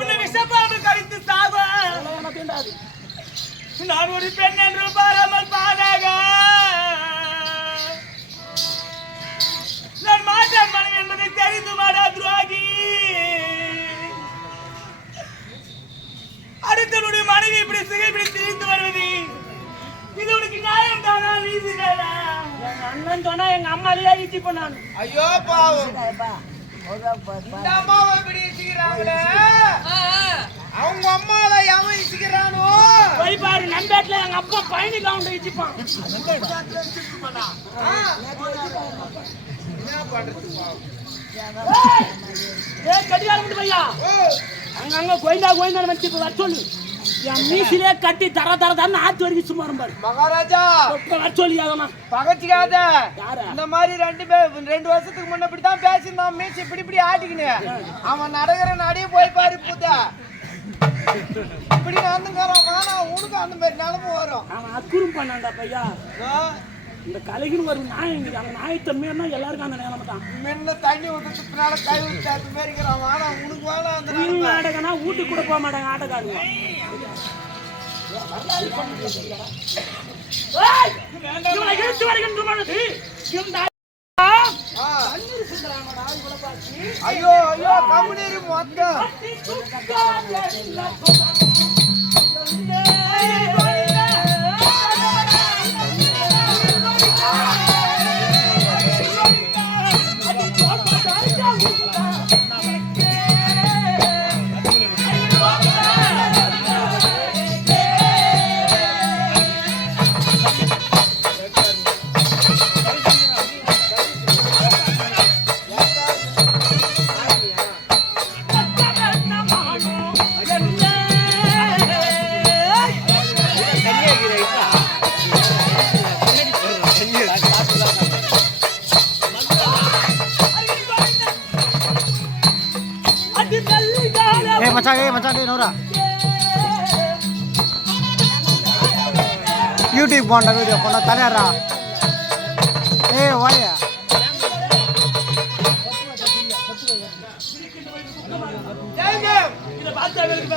உன்னை. விஷப்பாம்பு கடித்து. நான் ஒரு பெண் என்று பாராமல் பாதாக நான் மாற்றம் மனம் என்பதை தெரிந்து மாடா துரோகி. அடுத்தனுடைய மனைவி இப்படி சிகைப்படி திரிந்து வருவது. இது உனக்கு நியாயம் தானா எங்க அண்ணன் சொன்னா எங்க அம்மாலேயே இட்டி பண்ணானு ஐயோ பாவம். இந்த அம்மாவை இப்படி இசிக்கிறாங்களே அவங்க அம்மாவை எவன் இசிக்கிறானோ போய் பாரு நம்பேட்ல எங்க அப்பா பயணி கவுண்ட் இச்சிப்பான் ஆ. என்ன பண்றது கடிகாரம் பையா அங்கங்க கோயிந்தா கோயிந்தா வச்சு இப்ப வர சொல்லு. என் மீசிலே கட்டி தர தர தரன்னு ஆத்து வரைக்கும் சும்மா பாரு மகாராஜா! இப்ப வர சொல்லி ஆகமா பகச்சிக்காத? இந்த மாதிரி ரெண்டு பேர் ரெண்டு வருஷத்துக்கு முன்ன இப்படி தான் பேசியிருந்தான் மீச்சு இப்படி இப்படி ஆட்டிக்கினு. அவன் நடக்கிற நடைய போய் பாரு புத்த. இப்படி நடந்துங்கிறான் வேணா உனக்கு அந்த மாதிரி நிலம வரும். அவன் அக்குறும் பண்ணான்டா பையா. இந்த கலைக்குன்னு ஒரு நாய் இங்க அந்த நாயத்தை மீறினா எல்லாருக்கும் அந்த நிலைமை தான். முன்ன தண்ணி விட்டுட்டு பின்னால கை விட்டு அது மாதிரி இருக்கிறான் வேணா உனக்கு வேணா அந்த ஆட்டக்கனா வீட்டுக்கு கூட போக மாட்டாங்க ஆட்டக்காரங்க. இவனை இழுத்து வருகின்ற பொழுது, இந்த ஐயோ ஐயோ கம்முனீர் மொத்தம் மச்சான் ஏய் மச்சான் டேய் நோரா யூடியூப் போன்ற வீடியோ போன தலையாரா ஏய் வாயா ஜெயந்தேவ் இதை பார்த்தா இவருக்கு